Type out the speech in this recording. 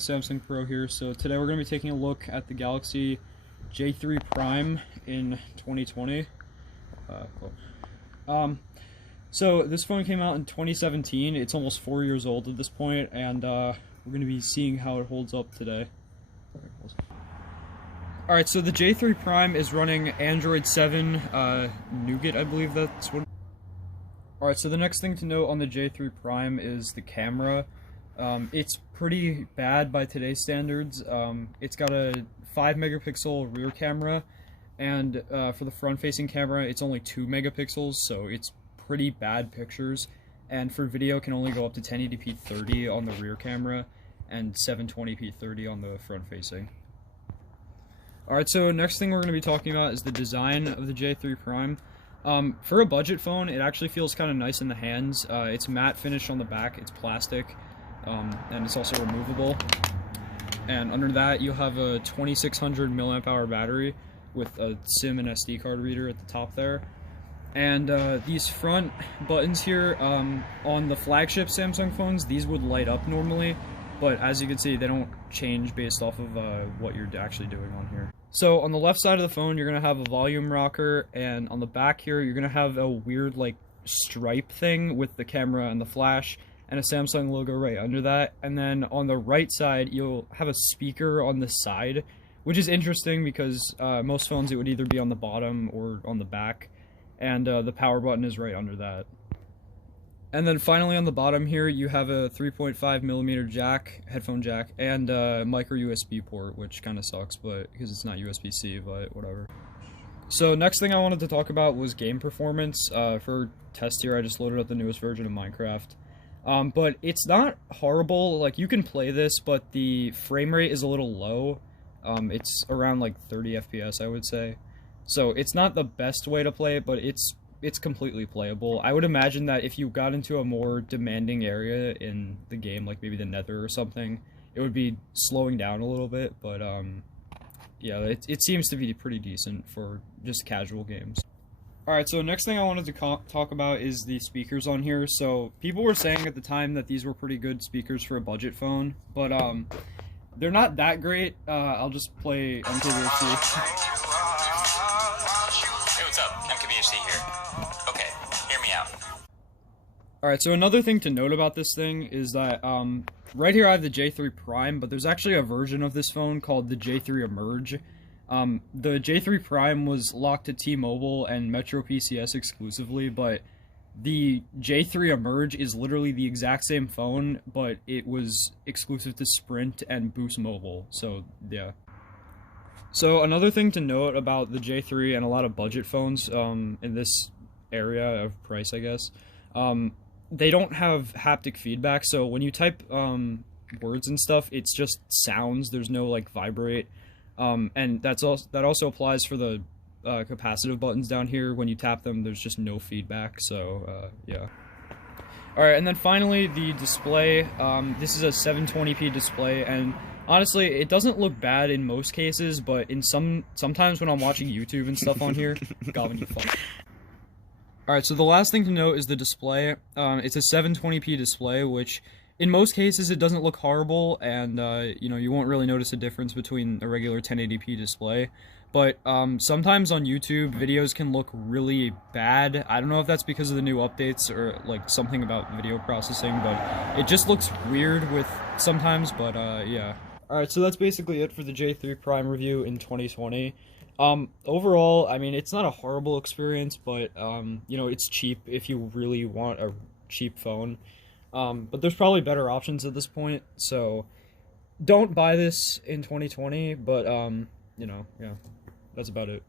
Samsung Pro here. So today we're going to be taking a look at the Galaxy J3 Prime in 2020. So this phone came out in 2017. It's almost 4 years old at this point, and we're going to be seeing how it holds up today. Alright, so the J3 Prime is running Android 7 Nougat, I believe that's what. Alright, so the next thing to note on the J3 Prime is the camera. It's pretty bad by today's standards. It's got a 5 megapixel rear camera, and for the front-facing camera, it's only 2 megapixels, so it's pretty bad pictures. And for video, it can only go up to 1080p 30 on the rear camera and 720p 30 on the front-facing. Alright, so next thing we're going to be talking about is the design of the J3 Prime. For a budget phone, it actually feels kind of nice in the hands. It's matte finish on the back, it's plastic, and it's also removable. And under that, you'll have a 2600 mAh battery with a SIM and SD card reader at the top there. And these front buttons here, on the flagship Samsung phones, these would light up normally, but as you can see, they don't change based off of what you're actually doing on here. So on the left side of the phone, you're going to have a volume rocker, and on the back here, you're going to have a weird like stripe thing with the camera and the flash, and a Samsung logo right under that. And then on the right side, you'll have a speaker on the side, which is interesting because most phones it would either be on the bottom or on the back, and the power button is right under that. And then finally on the bottom here, you have a 3.5mm jack, headphone jack, and a micro USB port, which kind of sucks, but because it's not USB-C, but whatever. So next thing I wanted to talk about was game performance. For test here, I just loaded up the newest version of Minecraft. But it's not horrible. Like, you can play this, but the frame rate is a little low. It's around like 30 FPS, I would say. So it's not the best way to play it, but it's completely playable. I would imagine that if you got into a more demanding area in the game, like maybe the Nether or something, it would be slowing down a little bit, but yeah, it seems to be pretty decent for just casual games. Alright, so next thing I wanted to talk about is the speakers on here. So people were saying at the time that these were pretty good speakers for a budget phone, but they're not that great. I'll just play MKBHD. Hey, what's up? MKBHD here. Okay, hear me out. Alright, so another thing to note about this thing is that, right here I have the J3 Prime, but there's actually a version of this phone called the J3 Emerge. The J3 Prime was locked to T-Mobile and Metro PCS exclusively, but the J3 Emerge is literally the exact same phone, but it was exclusive to Sprint and Boost Mobile, so yeah. So another thing to note about the J3 and a lot of budget phones in this area of price, I guess, they don't have haptic feedback, so when you type words and stuff, it's just sounds, there's no like vibrate, and that also applies for the capacitive buttons down here. When you tap them, there's just no feedback, so yeah. Alright, and then finally the display. This is a 720p display, and honestly, it doesn't look bad in most cases, but in sometimes when I'm watching YouTube and stuff on here, God, when you fuck. Alright, so the last thing to note is the display. It's a 720p display, which in most cases it doesn't look horrible, and you know, you won't really notice a difference between a regular 1080p display. But sometimes on YouTube, videos can look really bad. I don't know if that's because of the new updates or like something about video processing, but it just looks weird with sometimes, but yeah. Alright, so that's basically it for the J3 Prime review in 2020. Overall, I mean, it's not a horrible experience, but, you know, it's cheap if you really want a cheap phone. But there's probably better options at this point, so don't buy this in 2020, but, you know, yeah, that's about it.